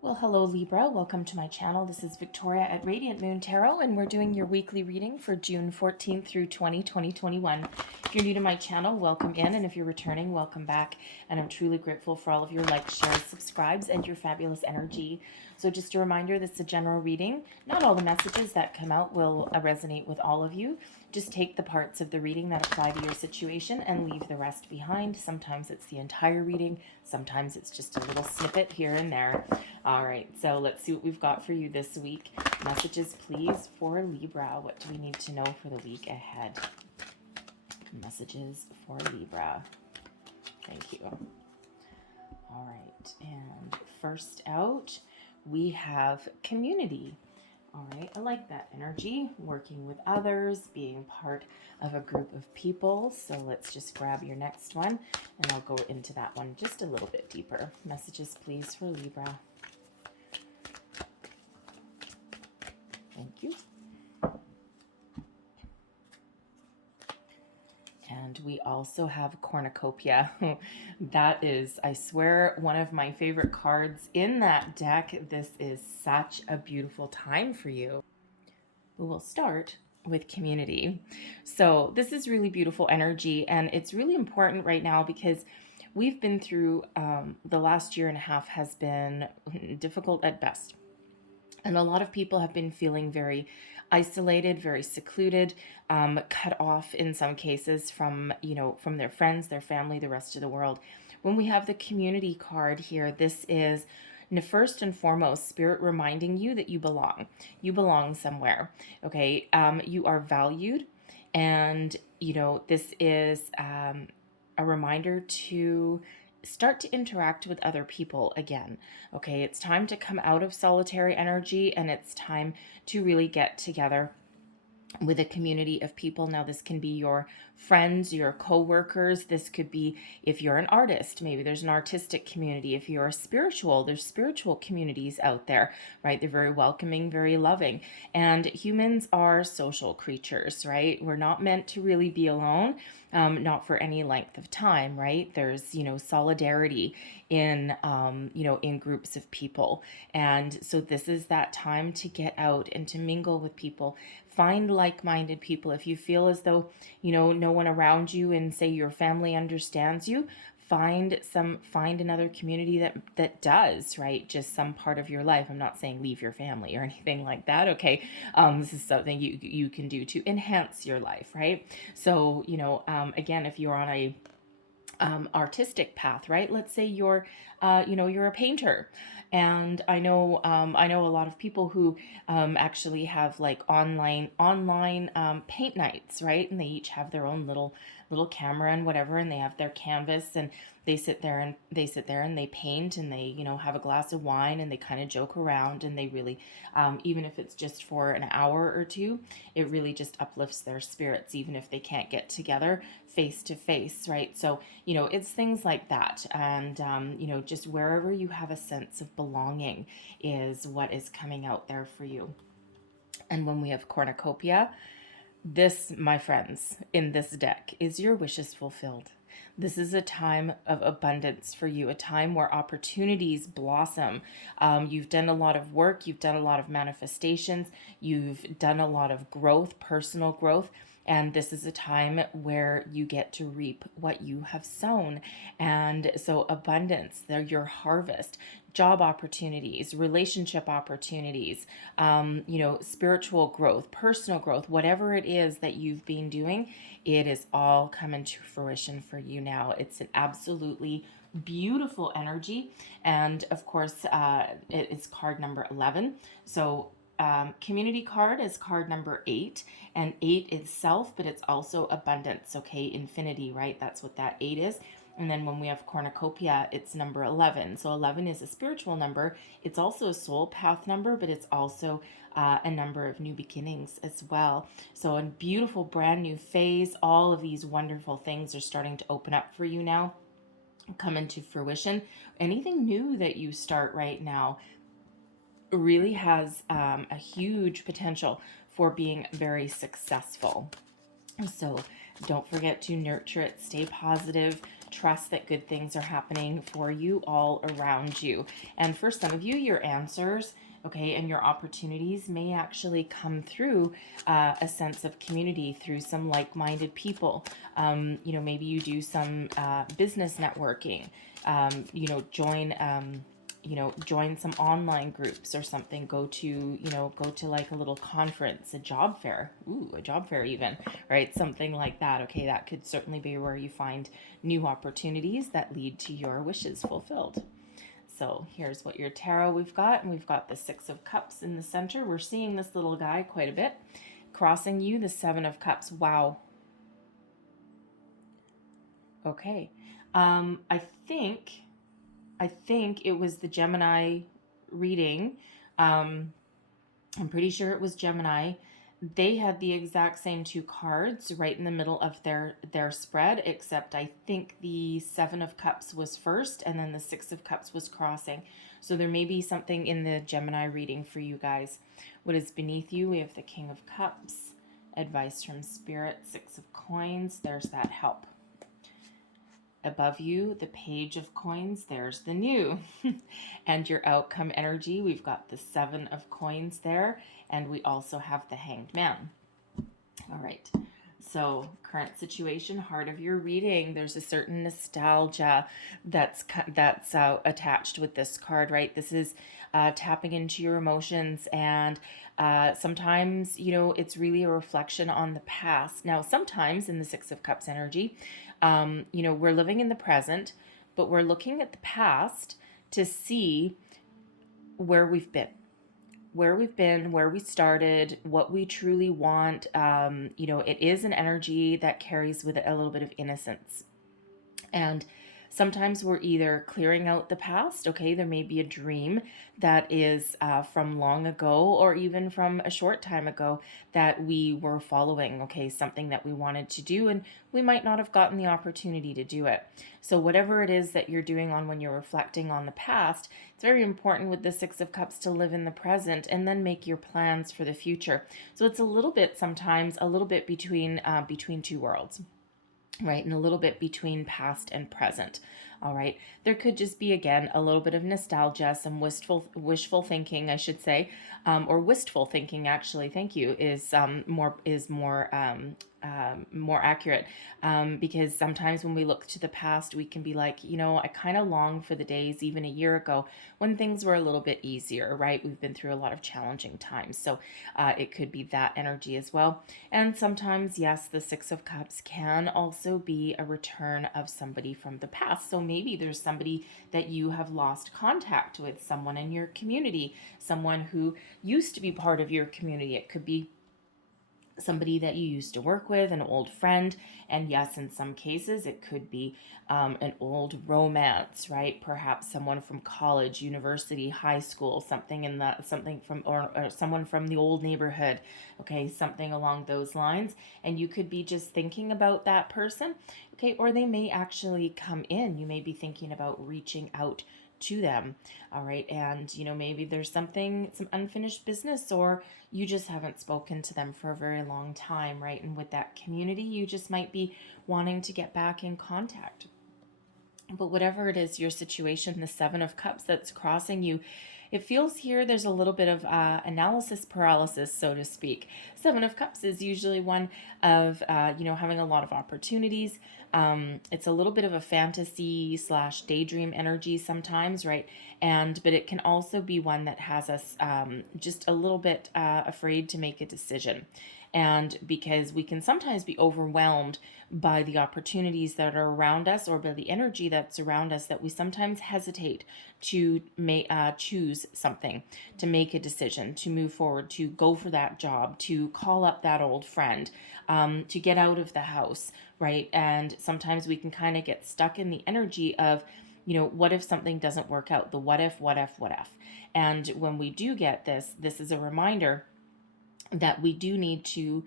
Well, hello Libra, welcome to my channel. This is Victoria at Radiant Moon Tarot, and we're doing your weekly reading for June 14th through 2021. If you're new to my channel, welcome in, and if you're returning, welcome back. And I'm truly grateful for all of your likes, shares, subscribes, and your fabulous energy. So just a reminder, this is a general reading. Not all the messages that come out will resonate with all of you. Just take the parts of the reading that apply to your situation and leave the rest behind. Sometimes it's the entire reading. Sometimes it's just a little snippet here and there. All right, so let's see what we've got for you this week. Messages, please, for Libra. What do we need to know for the week ahead? Messages for Libra. Thank you. All right, and first out, we have community. All right, I like that energy, working with others, being part of a group of people. So let's just grab your next one, and I'll go into that one just a little bit deeper. Messages, please, for Libra. Thank you. And we also have Cornucopia. That is, I swear, one of my favorite cards in that deck. This is such a beautiful time for you. We will start with community. So this is really beautiful energy, and it's really important right now because we've been through the last year and a half has been difficult at best. And a lot of people have been feeling very isolated, very secluded, cut off in some cases from, from their friends, their family, the rest of the world. When we have the community card here, this is first and foremost Spirit reminding you that you belong. You belong somewhere, okay? You are valued, and, this is a reminder to start to interact with other people again. Okay, it's time to come out of solitary energy, and it's time to really get together with a community of people. Now, this can be your friends, your co-workers. This could be, if you're an artist, maybe there's an artistic community. If you're spiritual, there's spiritual communities out there, right? They're very welcoming, very loving. And humans are social creatures, right? We're not meant to really be alone, not for any length of time, right? There's, solidarity in, in groups of people. And so this is that time to get out and to mingle with people. Find like-minded people. If you feel as though, no one around you and say your family understands you, find another community that does, right? Just some part of your life. I'm not saying leave your family or anything like that. Okay. This is something you can do to enhance your life, right? So, again, if you're on a artistic path, right? Let's say you're a painter, and I know a lot of people who actually have like online paint nights, right? And they each have their own little camera and whatever, and they have their canvas, and they sit there and they paint, and they have a glass of wine, and they kind of joke around, and they really even if it's just for an hour or two, it really just uplifts their spirits, even if they can't get together face to face, right? So it's things like that, and just wherever you have a sense of belonging is what is coming out there for you. And when we have Cornucopia, this, my friends, in this deck is your wishes fulfilled. This is a time of abundance for you, a time where opportunities blossom. You've done a lot of work, you've done a lot of manifestations, you've done a lot of growth, personal growth, and this is a time where you get to reap what you have sown. And so abundance, they're your harvest. Job opportunities, relationship opportunities, spiritual growth, personal growth, whatever it is that you've been doing, it is all coming to fruition for you now. It's an absolutely beautiful energy. And of course, it is card number 11. So community card is card number 8, and 8 itself, but it's also abundance, okay? Infinity, right? That's what that 8 is. And then when we have Cornucopia, it's number 11. So 11 is a spiritual number. It's also a soul path number, but it's also a number of new beginnings as well. So a beautiful brand new phase. All of these wonderful things are starting to open up for you now, come into fruition. Anything new that you start right now really has a huge potential for being very successful. So don't forget to nurture it, stay positive, trust that good things are happening for you all around you. And for some of you, your answers, okay, and your opportunities may actually come through a sense of community, through some like-minded people. Maybe you do some business networking, join some online groups or something, go to like a little conference, a job fair, even, right? Something like that. Okay, that could certainly be where you find new opportunities that lead to your wishes fulfilled. So here's what your tarot we've got, and we've got the Six of Cups in the center. We're seeing this little guy quite a bit. Crossing you, the Seven of Cups. Wow. Okay. I think it was the Gemini reading. I'm pretty sure it was Gemini. They had the exact same two cards right in the middle of their spread, except I think the Seven of Cups was first and then the Six of Cups was crossing. So there may be something in the Gemini reading for you guys. What is beneath you? We have the King of Cups, advice from Spirit, Six of Coins. There's that help. Above you, the Page of Coins, there's the new. And your outcome energy, we've got the Seven of Coins there, and we also have the Hanged Man. All right, so current situation, heart of your reading, there's a certain nostalgia that's attached with this card, right? This is tapping into your emotions, and sometimes, it's really a reflection on the past. Now, sometimes in the Six of Cups energy, we're living in the present, but we're looking at the past to see where we've been, where we started, what we truly want. It is an energy that carries with it a little bit of innocence. And sometimes we're either clearing out the past, okay, there may be a dream that is from long ago or even from a short time ago that we were following, okay, something that we wanted to do and we might not have gotten the opportunity to do it. So whatever it is that you're doing on when you're reflecting on the past, it's very important with the Six of Cups to live in the present and then make your plans for the future. So it's sometimes a little bit between two worlds. Right, and a little bit between past and present. All right, there could just be, again, a little bit of nostalgia, some wishful thinking, I should say, or wistful thinking. Actually, thank you, is more accurate, because sometimes when we look to the past, we can be like, I kind of long for the days even a year ago when things were a little bit easier, right? We've been through a lot of challenging times, so it could be that energy as well. And sometimes, yes, the Six of Cups can also be a return of somebody from the past. So maybe there's somebody that you have lost contact with, someone in your community, someone who used to be part of your community. It could be somebody that you used to work with, an old friend, and yes, in some cases it could be an old romance, right? Perhaps someone from college, university, high school, something from or someone from the old neighborhood, okay, something along those lines. And you could be just thinking about that person, okay, or they may actually come in. You may be thinking about reaching out to them. All right, and maybe there's some unfinished business, or you just haven't spoken to them for a very long time, right? And with that community, you just might be wanting to get back in contact. But whatever it is, your situation, the Seven of Cups that's crossing you, it feels here there's a little bit of analysis paralysis, so to speak. Seven of Cups is usually one of, having a lot of opportunities. It's a little bit of a fantasy / daydream energy sometimes, right? But it can also be one that has us just a little bit afraid to make a decision. And because we can sometimes be overwhelmed by the opportunities that are around us or by the energy that's around us, that we sometimes hesitate to choose something, to make a decision, to move forward, to go for that job, to call up that old friend, to get out of the house, right? And sometimes we can kind of get stuck in the energy of, what if something doesn't work out? The what if. And when we do get this is a reminder that we do need to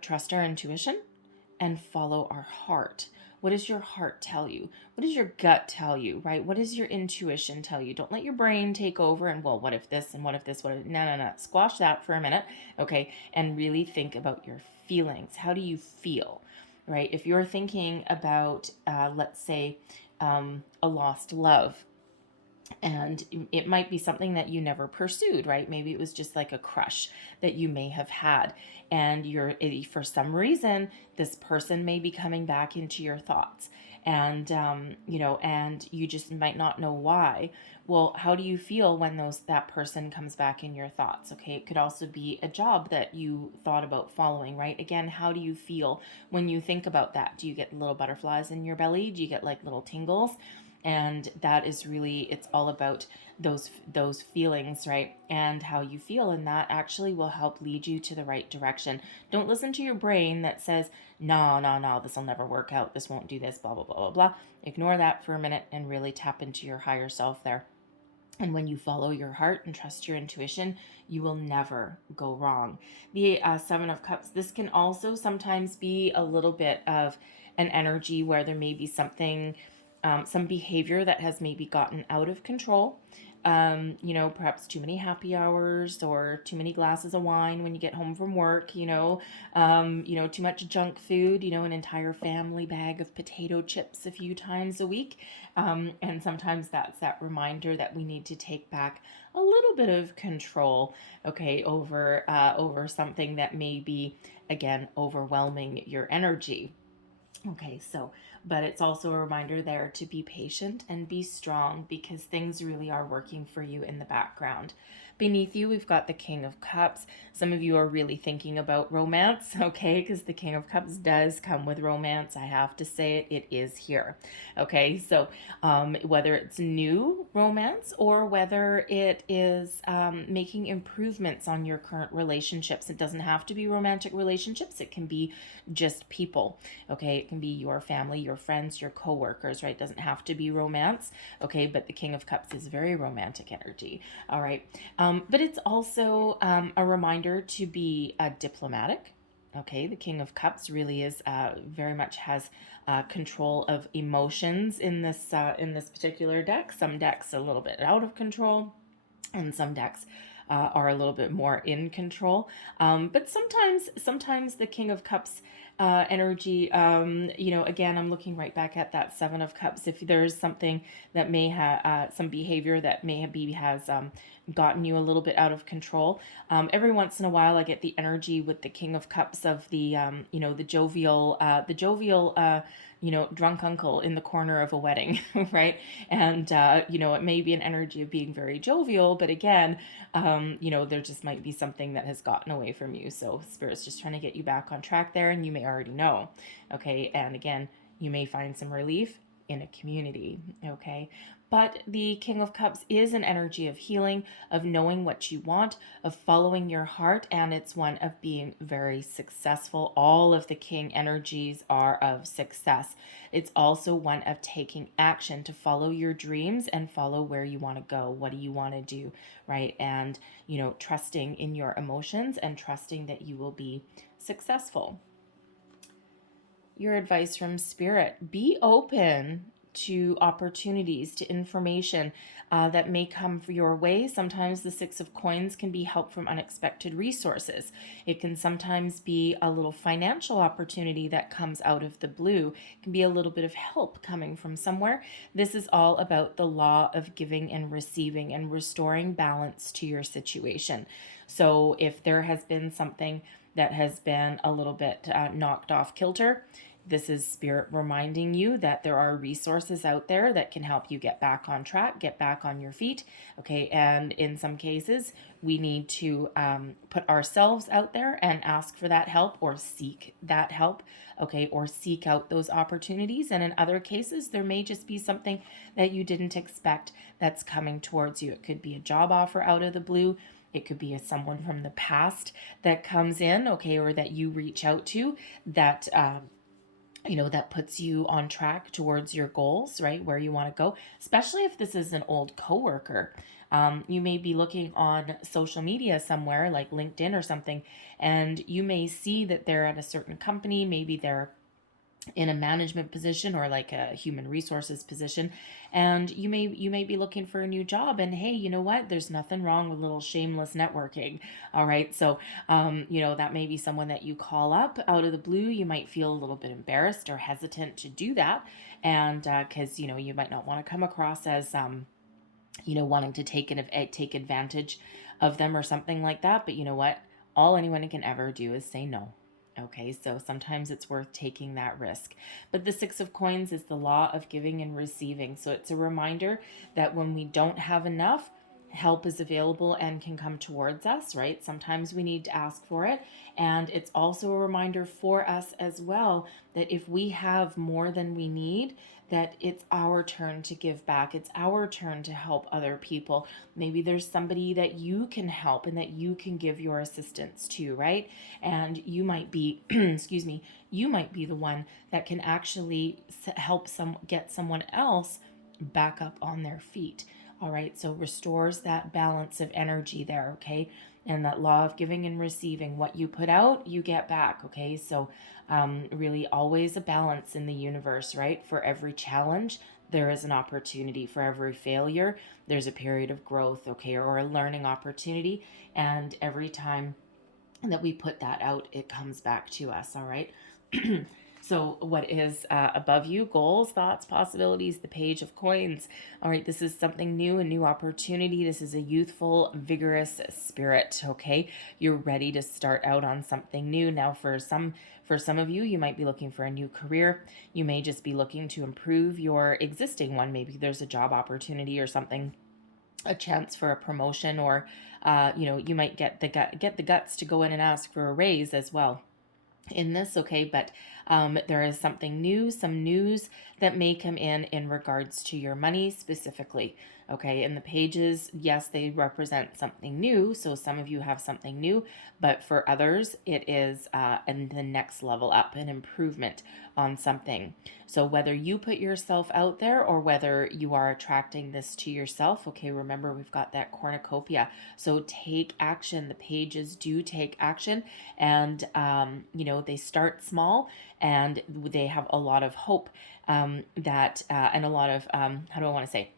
trust our intuition and follow our heart. What does your heart tell you? What does your gut tell you, right? What does your intuition tell you? Don't let your brain take over and, well, what if this and what if this? No. Squash that for a minute, okay? And really think about your feelings. How do you feel? right? If you're thinking about, let's say, a lost love, and it might be something that you never pursued, right? Maybe it was just like a crush that you may have had, and for some reason this person may be coming back into your thoughts, and and you just might not know why. Well, how do you feel when that person comes back in your thoughts? Okay, it could also be a job that you thought about following, right? Again, how do you feel when you think about that? Do you get little butterflies in your belly? Do you get like little tingles? And that is really, it's all about those feelings, right? And how you feel, and that actually will help lead you to the right direction. Don't listen to your brain that says, no, no, no, this will never work out, this won't do this, blah blah blah blah blah. Ignore that for a minute and really tap into your higher self there. And when you follow your heart and trust your intuition, you will never go wrong. The Seven of Cups, this can also sometimes be a little bit of an energy where there may be something, some behavior that has maybe gotten out of control. Perhaps too many happy hours or too many glasses of wine when you get home from work, too much junk food, an entire family bag of potato chips a few times a week. And sometimes that's that reminder that we need to take back a little bit of control, okay, over something that may be, again, overwhelming your energy. Okay, but it's also a reminder there to be patient and be strong, because things really are working for you in the background. Beneath you, we've got the King of Cups. Some of you are really thinking about romance, okay, because the King of Cups does come with romance. I have to say it is here. Okay, so whether it's new romance or whether it is making improvements on your current relationships, it doesn't have to be romantic relationships. It can be just people, okay? It can be your family, your friends, your coworkers, right? It doesn't have to be romance, okay? But the King of Cups is very romantic energy, all right? But it's also a reminder to be diplomatic. Okay, the King of Cups really is very much has control of emotions in this particular deck. Some decks a little bit out of control, and some decks are a little bit more in control. But sometimes the King of Cups energy, again, I'm looking right back at that Seven of Cups. If there's something that may have some behavior that has gotten you a little bit out of control, every once in a while I get the energy with the King of Cups of the jovial drunk uncle in the corner of a wedding, right? And, it may be an energy of being very jovial, but again, there just might be something that has gotten away from you. So Spirit's just trying to get you back on track there, and you may already know, okay? And again, you may find some relief in a community, okay? But the King of Cups is an energy of healing, of knowing what you want, of following your heart, and it's one of being very successful. All of the King energies are of success. It's also one of taking action to follow your dreams and follow where you want to go. What do you want to do, right? And, trusting in your emotions and trusting that you will be successful. Your advice from Spirit: be open to opportunities, to information that may come your way. Sometimes the Six of Coins can be help from unexpected resources. It can sometimes be a little financial opportunity that comes out of the blue. It can be a little bit of help coming from somewhere. This is all about the law of giving and receiving and restoring balance to your situation. So if there has been something that has been a little bit knocked off kilter, this is Spirit reminding you that there are resources out there that can help you get back on track, get back on your feet, okay? And in some cases, we need to put ourselves out there and ask for that help or seek that help, okay? Or seek out those opportunities. And in other cases, there may just be something that you didn't expect that's coming towards you. It could be a job offer out of the blue. It could be someone from the past that comes in, okay, or that you reach out to that that puts you on track towards your goals, right? Where you want to go, especially if this is an old coworker. You may be looking on social media somewhere like LinkedIn or something, and you may see that they're at a certain company. Maybe they're in a management position or like a human resources position, and you may be looking for a new job, and hey, you know what, there's nothing wrong with a little shameless networking. All right, so that may be someone that you call up out of the blue. You might feel a little bit embarrassed or hesitant to do that, and because you might not want to come across as wanting to take advantage of them or something like that. But you know what? All anyone can ever do is say no. Okay, so sometimes it's worth taking that risk. But the Six of Coins is the law of giving and receiving. So it's a reminder that when we don't have enough, help is available and can come towards us, right? Sometimes we need to ask for it. And it's also a reminder for us as well that if we have more than we need, that it's our turn to give back. It's our turn to help other people. Maybe there's somebody that you can help and that you can give your assistance to, right? And you might be, excuse me, you might be the one that can actually help get someone else back up on their feet. All right, so restores that balance of energy there, okay? And that law of giving and receiving. What you put out, you get back, okay? So really always a balance in the universe, right? For every challenge, there is an opportunity. For every failure, there's a period of growth, okay? Or a learning opportunity. And every time that we put that out, it comes back to us, all right? So what is above you? Goals, thoughts, possibilities, the Page of Coins. All right, this is something new, a new opportunity. This is a youthful, vigorous spirit, okay? You're ready to start out on something new. Now, for some of you, you might be looking for a new career. You may just be looking to improve your existing one. Maybe there's a job opportunity or something, a chance for a promotion, or you might get the guts to go in and ask for a raise as well in this, okay? But there is something new, some news that may come in regards to your money specifically, okay? And the pages, yes, they represent something new, so some of you have something new, but for others, it is in the next level up, an improvement on something. So whether you put yourself out there or whether you are attracting this to yourself, okay, remember we've got that cornucopia. So take action. The pages do take action, and they start small and they have a lot of hope, and a lot of how do I want to say,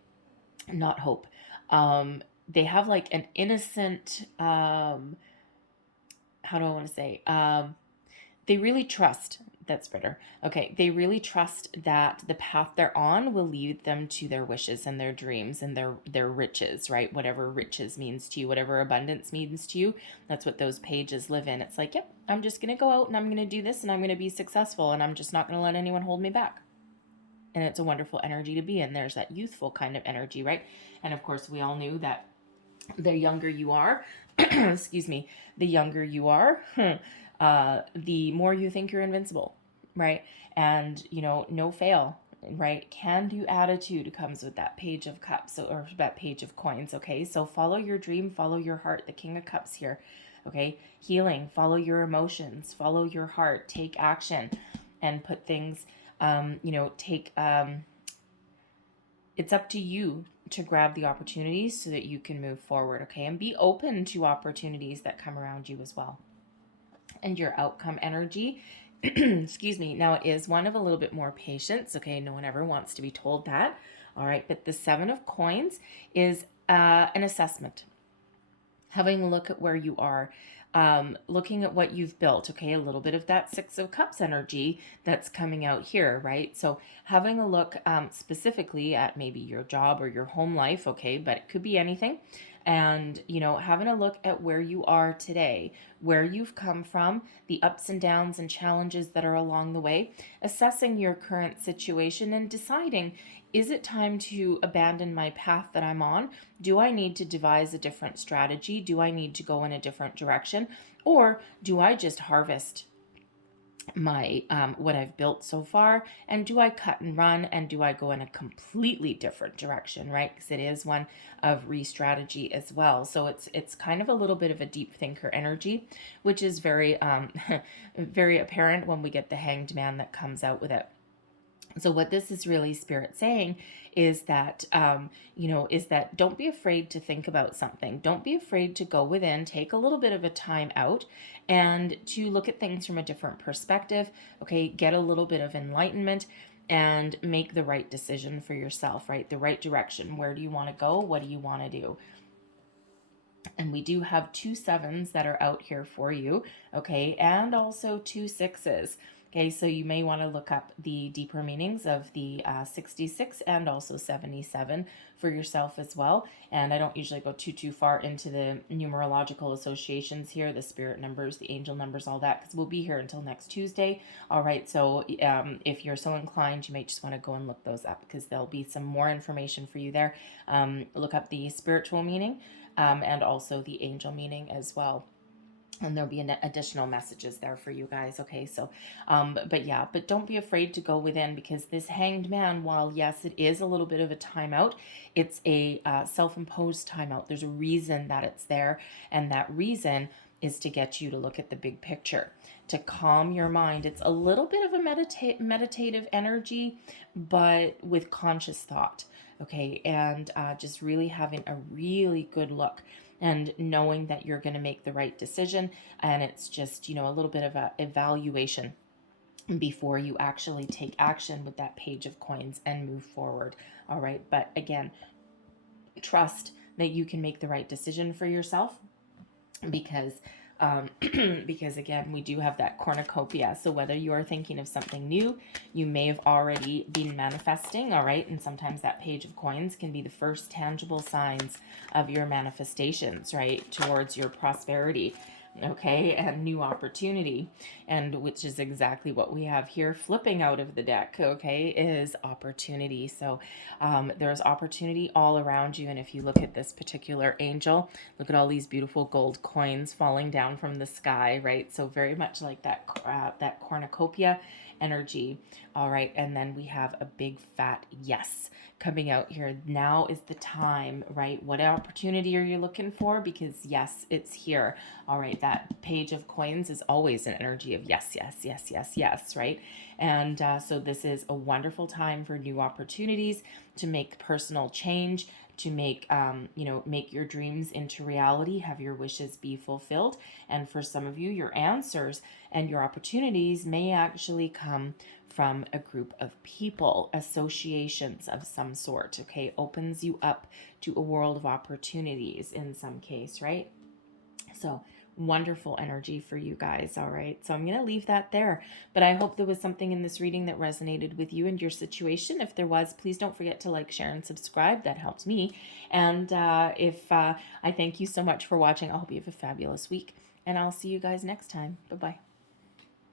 not hope. They have like an innocent, how do I want to say, they really trust. That's better. Okay, they really trust that the path they're on will lead them to their wishes and their dreams and their riches, right? Whatever riches means to you, whatever abundance means to you, that's what those pages live in. It's like, yep, I'm just going to go out and I'm going to do this and I'm going to be successful and I'm just not going to let anyone hold me back. And it's a wonderful energy to be in. There's that youthful kind of energy, right? And of course, we all knew that the younger you are, excuse me, the younger you are, the more you think you're invincible, right? And, no fail, right? Can do attitude comes with that Page of Cups or that Page of Coins, okay? So follow your dream, follow your heart, the King of Cups here, okay? Healing, follow your emotions, follow your heart, take action and put things, it's up to you to grab the opportunities so that you can move forward, okay? And be open to opportunities that come around you as well. And your outcome energy, excuse me, now it is one of a little bit more patience, okay? No one ever wants to be told that, all right? But the Seven of Coins is an assessment. Having a look at where you are, looking at what you've built, okay? A little bit of that Six of Cups energy that's coming out here, right? So having a look specifically at maybe your job or your home life, okay? But it could be anything. And, having a look at where you are today, where you've come from, the ups and downs and challenges that are along the way, assessing your current situation and deciding, is it time to abandon my path that I'm on? Do I need to devise a different strategy? Do I need to go in a different direction? Or do I just harvest my what I've built so far, and do I cut and run, and do I go in a completely different direction, right? Because it is one of re-strategy as well. So it's kind of a little bit of a deep thinker energy, which is very very apparent when we get the Hanged Man that comes out with it. So what this is really Spirit saying is that, is that don't be afraid to think about something. Don't be afraid to go within, take a little bit of a time out and to look at things from a different perspective. Okay, get a little bit of enlightenment and make the right decision for yourself, right? The right direction. Where do you want to go? What do you want to do? And we do have 2 sevens that are out here for you, okay, and also 2 sixes. Okay, so you may want to look up the deeper meanings of the 66 and also 77 for yourself as well. And I don't usually go too far into the numerological associations here, the spirit numbers, the angel numbers, all that, because we'll be here until next Tuesday. All right, so if you're so inclined, you may just want to go and look those up because there'll be some more information for you there. Look up the spiritual meaning and also the angel meaning as well. And there'll be additional messages there for you guys. Okay, so, but don't be afraid to go within, because this Hanged Man, while yes, it is a little bit of a timeout, it's a self-imposed timeout. There's a reason that it's there, and that reason is to get you to look at the big picture, to calm your mind. It's a little bit of a meditative energy, but with conscious thought. Okay, and just really having a really good look and knowing that you're going to make the right decision. And it's just, a little bit of a evaluation before you actually take action with that Page of Coins and move forward. All right. But again, trust that you can make the right decision for yourself, because because again, we do have that cornucopia. So whether you are thinking of something new, you may have already been manifesting, all right? And sometimes that Page of Coins can be the first tangible signs of your manifestations, right? Towards your prosperity, okay, and new opportunity, and which is exactly what we have here flipping out of the deck, okay, is opportunity. So there's opportunity all around you. And if you look at this particular angel, look at all these beautiful gold coins falling down from the sky, right? So very much like that cornucopia energy. All right, and then we have a big fat yes coming out here. Now is the time, right? What opportunity are you looking for? Because yes, it's here. All right, that Page of Coins is always an energy of yes, yes, yes, yes, yes, right? And so this is a wonderful time for new opportunities, to make personal change, to make make your dreams into reality, have your wishes be fulfilled. And for some of you, your answers and your opportunities may actually come from a group of people, associations of some sort, okay? Opens you up to a world of opportunities in some case, right? So wonderful energy for you guys. All right, so I'm going to leave that there, but I hope there was something in this reading that resonated with you and your situation. If there was, please don't forget to like, share, and subscribe. That helps me. And I thank you so much for watching. I hope you have a fabulous week, and I'll see you guys next time. Bye-bye.